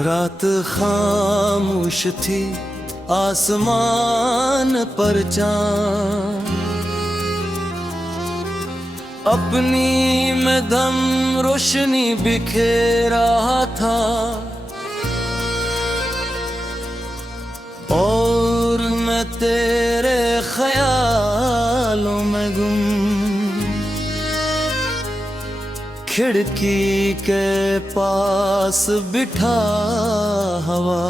रात खामोश थी, आसमान पर चाँद अपनी में दम रोशनी बिखेरा था, और मैं तेरे ख्यालों में गुम खिड़की के पास बिठा हवा।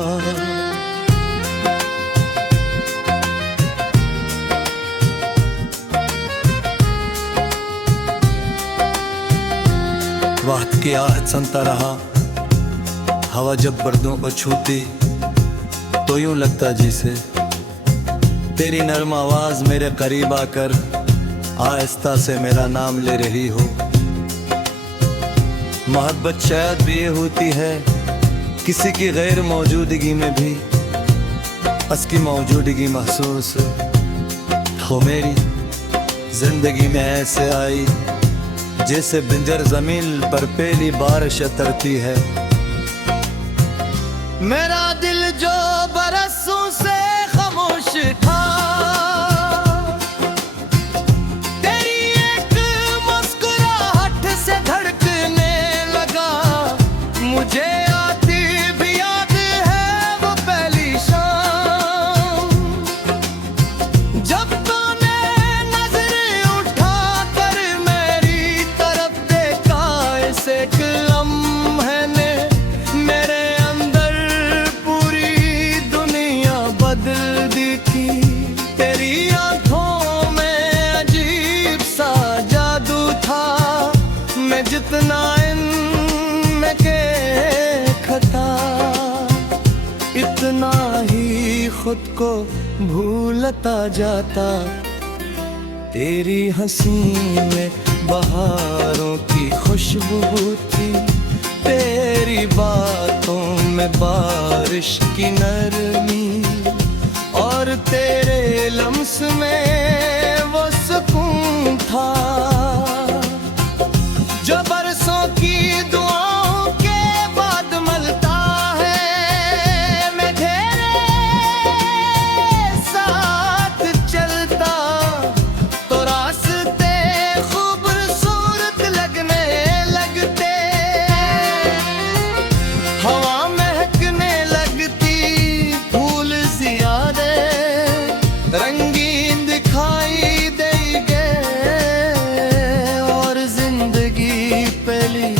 वक्त की आहट सुनता रहा, हवा जब पर्दों को छूती तो यूं लगता जैसे तेरी नर्म आवाज मेरे करीब आकर आहिस्ता से मेरा नाम ले रही हो। मोहब्बत शायद भी ये होती है किसी की गैर मौजूदगी में भी उसकी मौजूदगी महसूस हो। मेरी जिंदगी में ऐसे आई जैसे बिंजर जमीन पर पहली बारिश उतरती है। मेरा दिल जो बरसों से खामोश था, तेरी एक मुस्कुराहट से धड़कने लगा। मुझे आती भी याद है वो पहली शाम, जब तूने नजर उठा कर मेरी तरफ देखा। ऐसे एक लम्हे ने मेरे अंदर पूरी दुनिया बदल दी थी। तेरी आंखों में अजीब सा जादू था, मैं जितना इनमें के खता इतना ही खुद को भूलता जाता। तेरी हंसी में बहारों की खुशबू थी, तेरी बातों में बारिश की नरमी, और तेरे लम्स में वो सुकून था जो बरसों की दुआओं के बाद मिलता है। मैं तेरे साथ चलता तो रास्ते खूबसूरत लगने लगते, हवा महकने लगती, फूल ज़्यादा रंगीन दिखाई देंगे, और जिंदगी पहली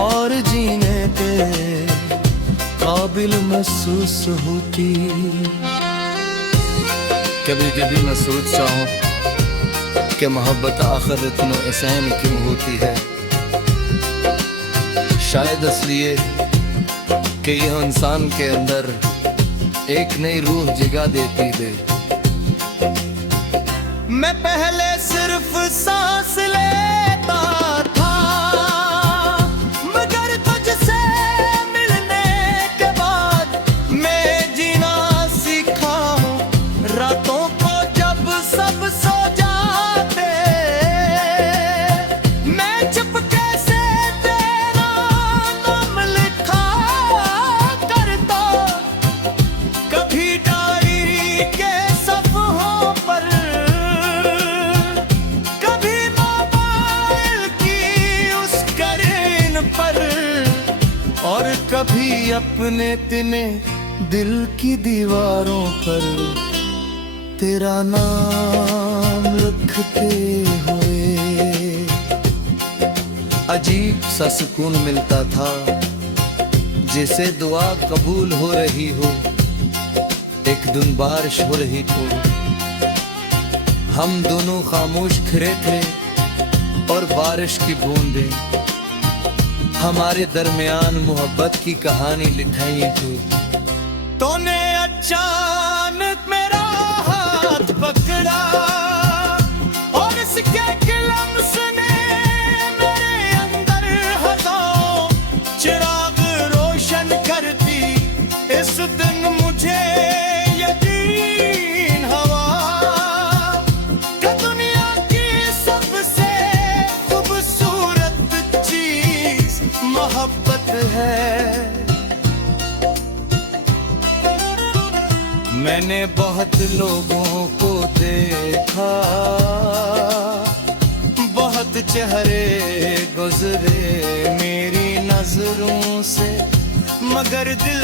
और जीने के काबिल महसूस होती। कभी कभी मैं सोचता हूँ कि मोहब्बत आखिर इतना आसान क्यों होती है। शायद इसलिए कि यह इंसान के अंदर एक नई रूह जगा देती है। मैं पहले सिर्फ सांस लेता था, मगर तुझसे मिलने के बाद मैं जीना सीखा। रातों को जब सब सो जाते, मैं चुपके से तेरा नाम लिखा करता। कभी डायरी के सफ़हों पर, कभी मोबाइल की उस स्क्रीन पर, और कभी अपने तिने दिल की दीवारों पर तेरा नाम लिखते हुए। अजीब सा सुकून मिलता था, जैसे दुआ कबूल हो रही हो, एक दिन बारिश हो रही हो। हम दोनों खामोश खड़े थे और बारिश की बूंदें हमारे दरमियान मोहब्बत की कहानी लिखाई थी। तूने अचानक मेरा हाथ पकड़ा, और इसके लम्स ने मेरे अंदर हजारों चिराग रोशन कर दी। इस दिन मुझे यकीन हुआ कि दुनिया की सबसे खूबसूरत चीज मोहब्बत है। मैंने बहुत लोगों को देखा, बहुत चेहरे गुजरे मेरी नजरों से, मगर दिल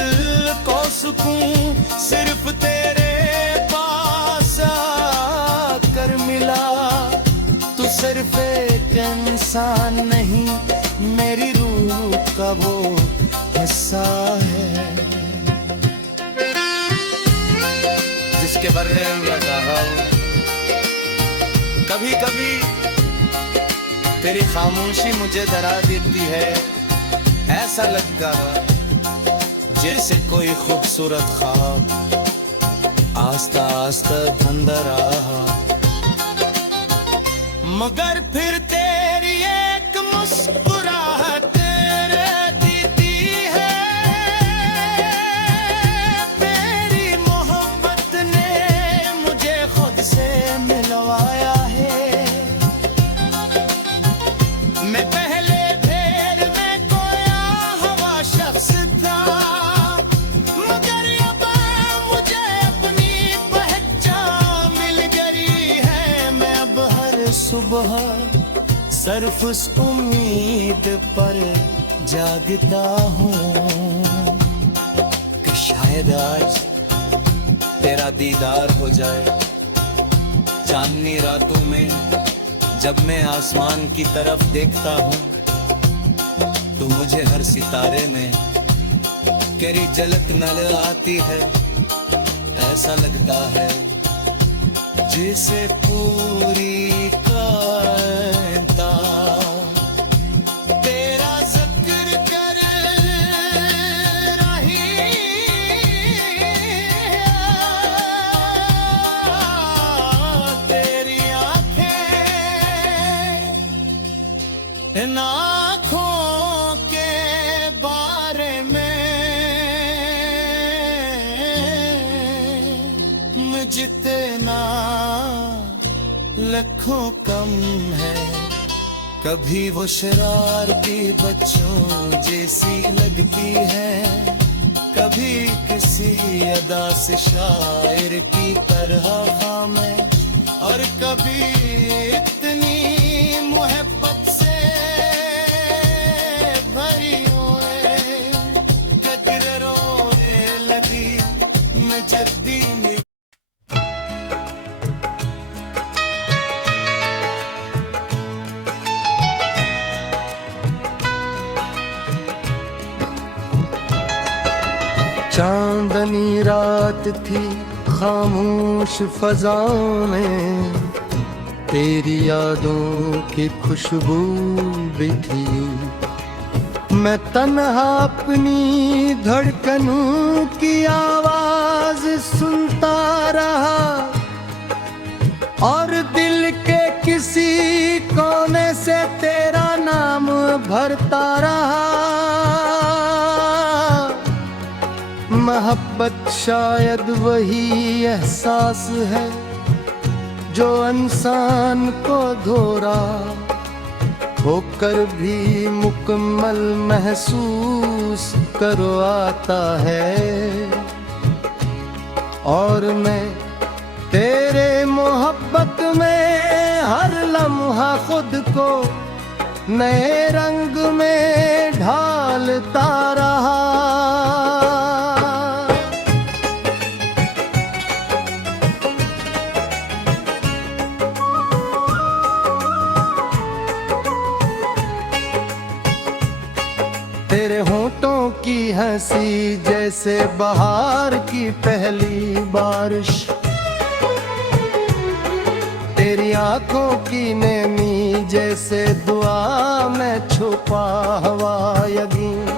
को सुकून सिर्फ तेरे पास आकर मिला। तू सिर्फ एक इंसान नहीं, मेरी रूह का वो हिस्सा है जिसके बारे में मैं कहा हूं। कभी कभी तेरी खामोशी मुझे डरा देती है, ऐसा लगता जैसे कोई खूबसूरत ख्वाब आस्ता आस्ता धंधा रहा, मगर फिर तेरी एक मुस्कुराहट देती है। तेरी मोहब्बत ने मुझे खुद से मिलवाया है। मैं पहले फेर में कोया हवा शख्स था, मगर अब मुझे अपनी पहचान मिल गई है। मैं अब हर सुबह सिर्फ उस उम्मीद पर जागता हूँ कि शायद आज तेरा दीदार हो जाए। चांदनी रातों में जब मैं आसमान की तरफ देखता हूँ तो मुझे हर सितारे में तेरी झलक नजर आती है। ऐसा लगता है जैसे पूरी कायनात तेरा जिक्र कर रही है। तेरी आंखें इन आँखों के बारे में जितना लाखों कम है। कभी वो शरारती बच्चों जैसी लगती है, कभी किसी अदा से शायर की तरह खाम है, और कभी इतनी मोहब्बत से भरी हुए कदर रोने लगी मैं जद्दी में। चांदनी रात थी खामोश फजाओं में, तेरी यादों की खुशबू भी थी। मैं तन्हा अपनी धड़कनों की आवाज सुनता रहा, और दिल के किसी कोने से तेरा नाम भरता रहा। मोहब्बत शायद वही एहसास है जो इंसान को धोरा होकर भी मुकम्मल महसूस करवाता है। और मैं तेरे मोहब्बत में हर लम्हा खुद को नए रंग में ढालता रहा। तेरे होठों की हंसी जैसे बहार की पहली बारिश, तेरी आंखों की नैनी जैसे दुआ में छुपा हुआ यकीन।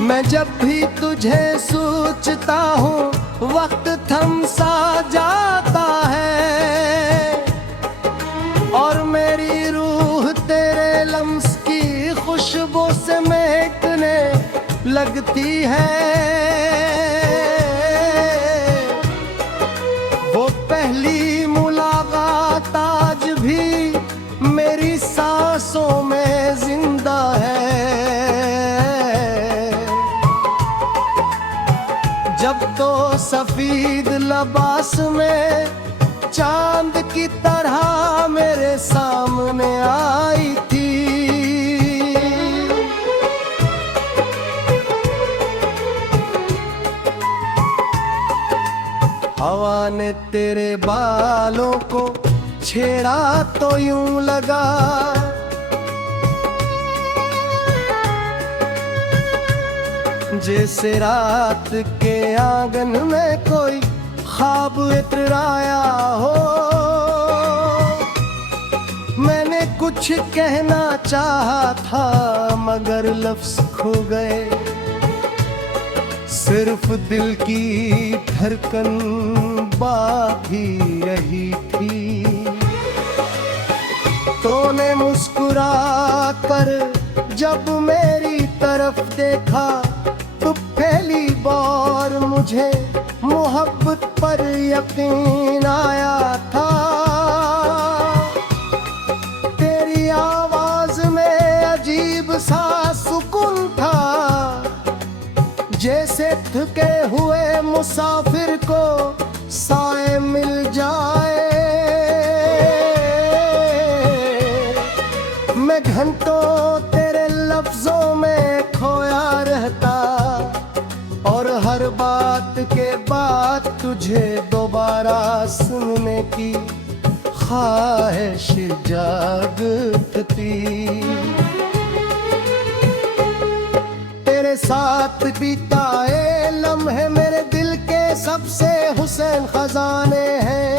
मैं जब भी तुझे सोचता हूँ वक्त थम सा जाता है, और मेरी रूह तेरे लम्स की खुशबू से महकने लगती है। वो पहली मुलाकात आज भी मेरी सांसों में जिंदा है। जब तो सफेद लबास में चांद की तरह मेरे सामने आई थी। हवा ने तेरे बालों को छेड़ा तो यूं लगा जैसे रात के आंगन में कोई ख्वाब इतराया हो। मैंने कुछ कहना चाहा था मगर लफ्ज खो गए, सिर्फ दिल की धड़कन बाकी रही थी। तूने मुस्कुरा कर जब मेरी तरफ देखा तो पहली बार मुझे मोहब्बत पर यकीन आया था। तेरी आवाज में अजीब सा सुकून था, जैसे थके हुए मुसाफिर को साए मिल जाए। मैं घंटों तेरे लफ्जों में खोया रहता और हर बात के बाद तुझे दोबारा सुनने की ख्वाहिश जागती। तेरे साथ बिताए लम्हे मेरे दिल के सबसे हुसैन खजाने हैं।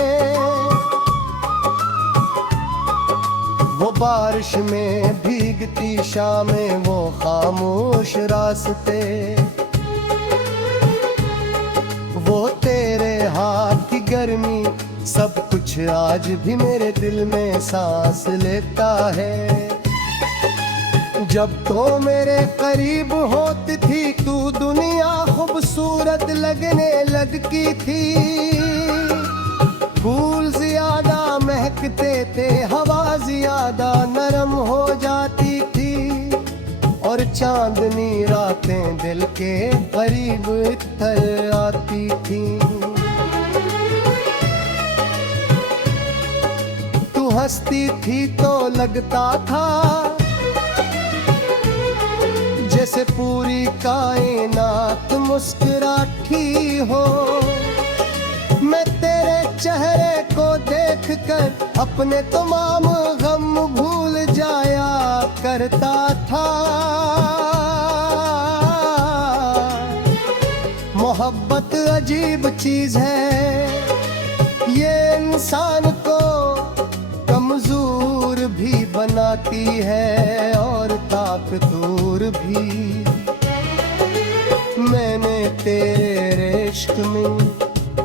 वो बारिश में भीगती शामें, वो खामोश रास्ते, वो तेरे हाथ की गर्मी, सब कुछ आज भी मेरे दिल में सांस लेता है। जब तो मेरे करीब होती थी तू दुनिया खूबसूरत लगने लगती थी। फूल ज्यादा महकते थे, हवा ज्यादा नरम हो जाती थी और चांदनी रातें दिल के करीब इतर आती थी। तू हंसती थी तो लगता था जैसे पूरी कायनात मुस्कुराती हो। मैं तेरे चेहरे को देखकर अपने तमाम गम भूल जाया करता था। मोहब्बत अजीब चीज है, ये इंसान को कमजोर भी बनाती है और ताकतवर भी। मैंने तेरे इश्क में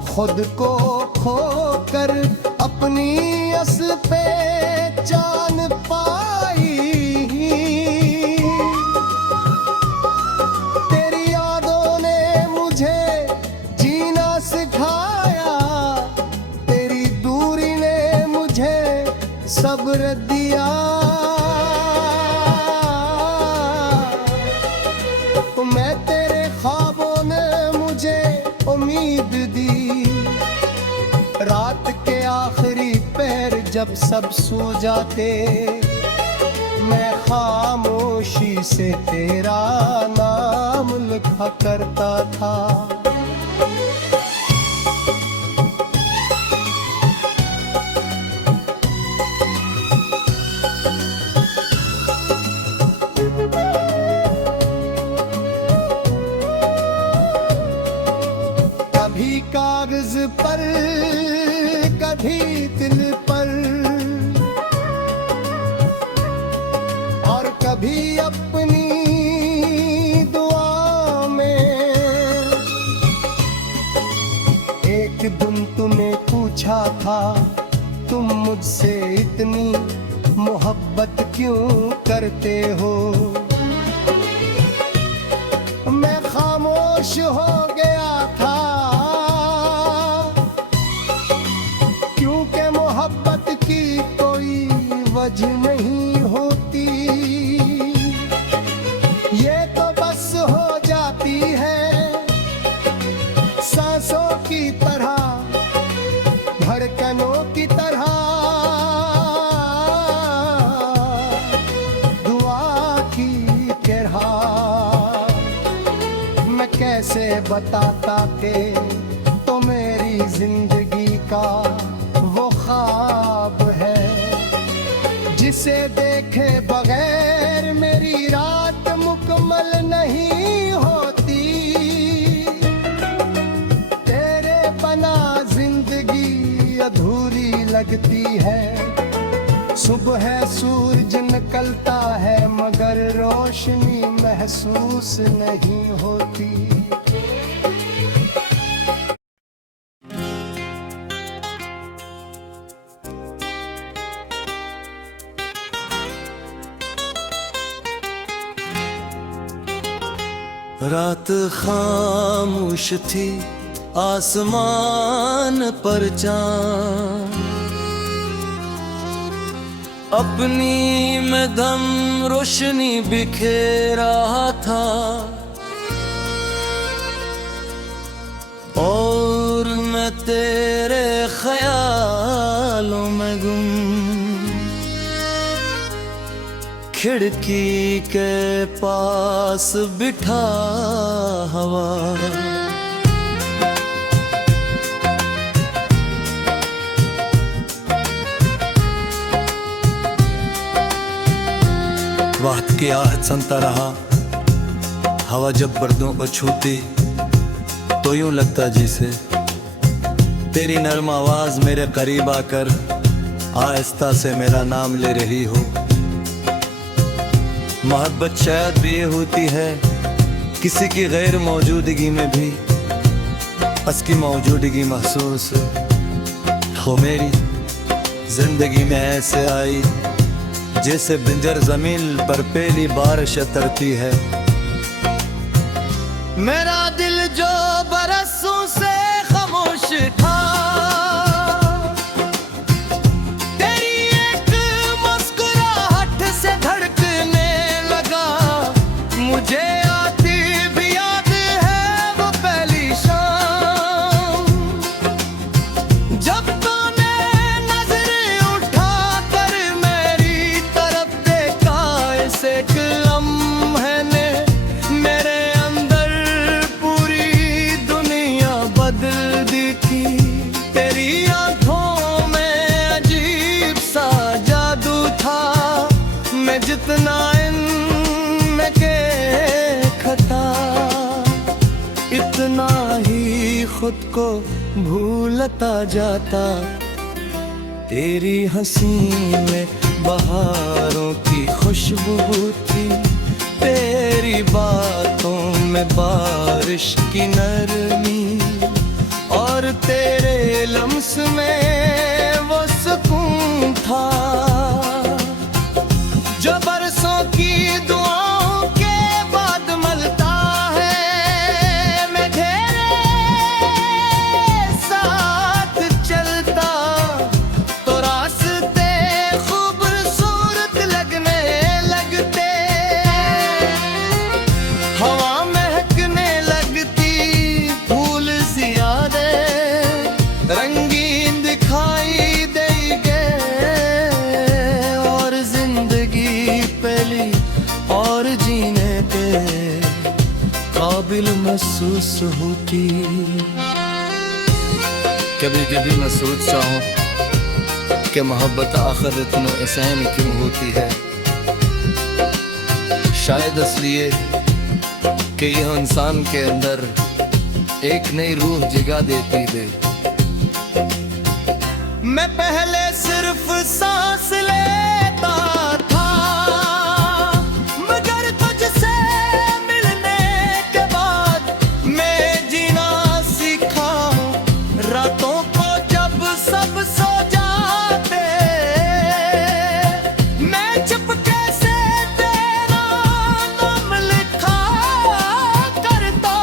खुद को खोकर अपनी असल पहचान पाई। तेरी यादों ने मुझे जीना सिखाया, तेरी दूरी ने मुझे सब्र दिया। मैं तेरे ख्वाबों ने मुझे उम्मीद दी। रात के आखिरी पहर जब सब सो जाते, मैं खामोशी से तेरा नाम लिखा करता था। कभी कागज पर कभी दिल पर और कभी अपनी दुआ में। एक दिन तूने पूछा था तुम मुझसे इतनी मोहब्बत क्यों करते हो। मैं खामोश हो गया था क्योंकि मोहब्बत की कोई वजह नहीं होती। ये तो बस हो जाती है सांसों सांसों की तरह, धड़कनों की तरह दुआ की तरह। मैं कैसे बताता कि तो मेरी जिंदगी का वो ख्वाब है, जिसे देखे बगैर मेरी रात मुकम्मल नहीं होती। तेरे बना जिंदगी अधूरी लगती है। सुबह सूरज निकलता है मगर रोशनी महसूस नहीं होती। रात खामोश थी, आसमान पर चाँद अपनी में दम रोशनी बिखेरा था, और मैं तेरे ख्यालों में गुम खिड़की के पास बिठा हवा। वक्त की आहट सुनता रहा, हवा जब पर्दों को छूती तो यूं लगता जैसे तेरी नर्म आवाज मेरे करीब आकर आहिस्ता से मेरा नाम ले रही हो। मोहब्बत शायद भी ये होती है, किसी की गैर मौजूदगी में भी उसकी मौजूदगी महसूस हो। मेरी जिंदगी में ऐसे आई जैसे बिंजर जमीन पर पहली बारिश उतरती है। मेरा दिल जो बरसों से खामोश था, तेरी एक मुस्कुराहट से धड़कने लगा। मुझे आती भी याद है वो पहली शाम, जब तूने नजर उठा कर मेरी तरफ देखा। ऐसे एक लम्हे ने मेरे अंदर पूरी दुनिया बदल दी थी। तेरी आंखों में अजीब सा जादू था, मैं जितना इनमें के खता, इतना ही खुद को भूलता जाता। तेरी हंसी में बहारों की खुशबू थी, तेरी बातों में बारिश की नरमी, और तेरे लम्स में वो सुकून था जो बरसों की दुआओं के बाद मिलता है। मैं तेरे साथ चलता तो रास्ते खूबसूरत लगने लगते, हवा महकने लगती, फूल ज़्यादा रंगीन दिखाई देंगे, और जिंदगी पहली और जीने के काबिल महसूस होती। कभी कभी मैं सोचता हूँ कि मोहब्बत आखिर इतना आसान क्यों होती है। शायद इसलिए कि यह इंसान के अंदर एक नई रूह जगा देती है। मैं पहले सिर्फ सांस लेता था, मगर तुझसे मिलने के बाद मैं जीना सीखा। रातों को जब सब सो जाते, मैं चुपके से तेरा नाम लिखा करता।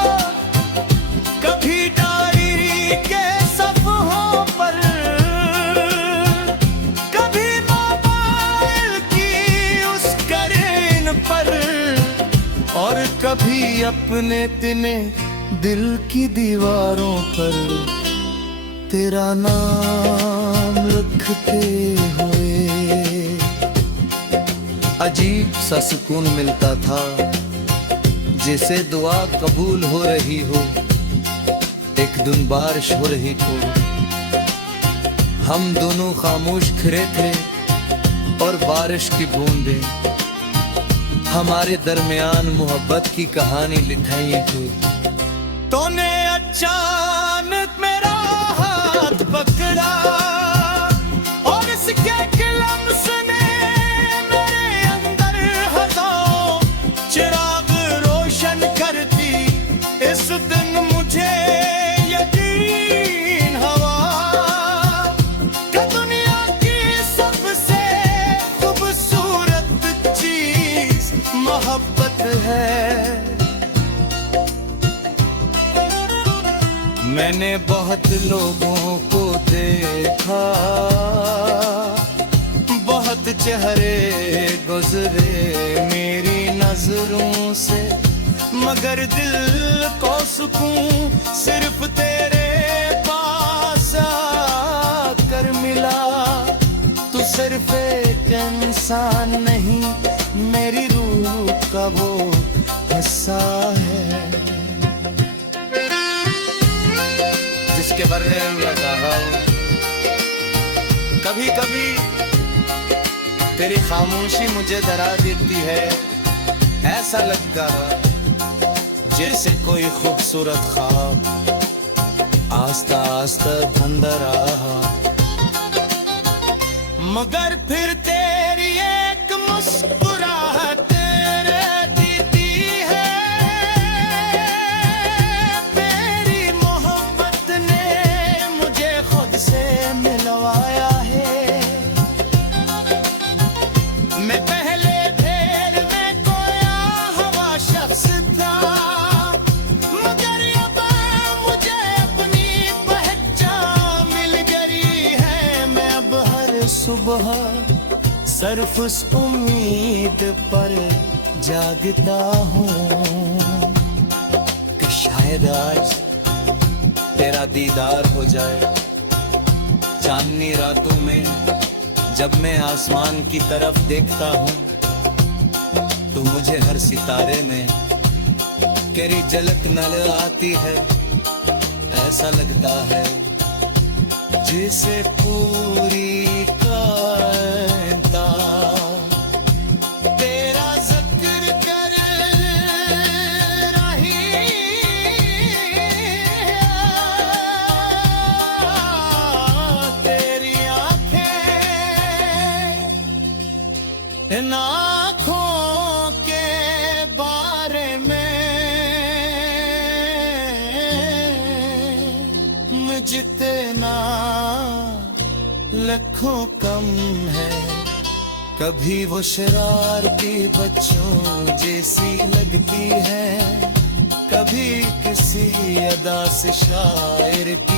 कभी डायरी के सफ़हों पर, कभी मोबाइल की उस स्क्रीन पर, और कभी अपने तिने दिल की दीवारों पर तेरा नाम रखते हुए अजीब सा सुकून मिलता था, जैसे दुआ कबूल हो रही हो। एक दिन बारिश हो रही हो, हम दोनों खामोश खड़े थे और बारिश की बूंदें हमारे दरमियान मोहब्बत की कहानी लिखाई थी। तूने अचानक मेरा हाथ पकड़ा और इसके लम्स ने मेरे अंदर हजारों चिराग रोशन कर दी। इस दिन मुझे यकीन हुआ कि दुनिया की सबसे खूबसूरत चीज मोहब्बत है। मैंने बहुत लोगों को देखा, बहुत चेहरे गुजरे मेरी नजरों से, मगर दिल को सुकून सिर्फ तेरे पास आकर मिला। तू सिर्फ एक इंसान नहीं, मेरी रूह का वो हिस्सा है जिसके बर्रे हुआ कहा। कभी कभी तेरी खामोशी मुझे डरा देती है, ऐसा लगता जैसे कोई खूबसूरत ख्वाब आस्ता आस्ता बंदा रहा। मगर फिर तेरी एक मुस्कुराहट मिलवाया है। मैं पहले फेर में कोया हवा शख्स था, मगर अब मुझे अपनी पहचान मिल गई है। मैं अब हर सुबह सिर्फ उस उम्मीद पर जागता हूँ कि शायद आज तेरा दीदार हो जाए। चांदनी रातों में जब मैं आसमान की तरफ देखता हूँ तो मुझे हर सितारे में तेरी झलक नजर आती है। ऐसा लगता है जैसे पूरी कायनात तेरा जिक्र कर रही इन आँखों के बारे में जितना लाखों कम है। कभी वो शरारती बच्चों जैसी लगती है, कभी किसी अदा से शायर की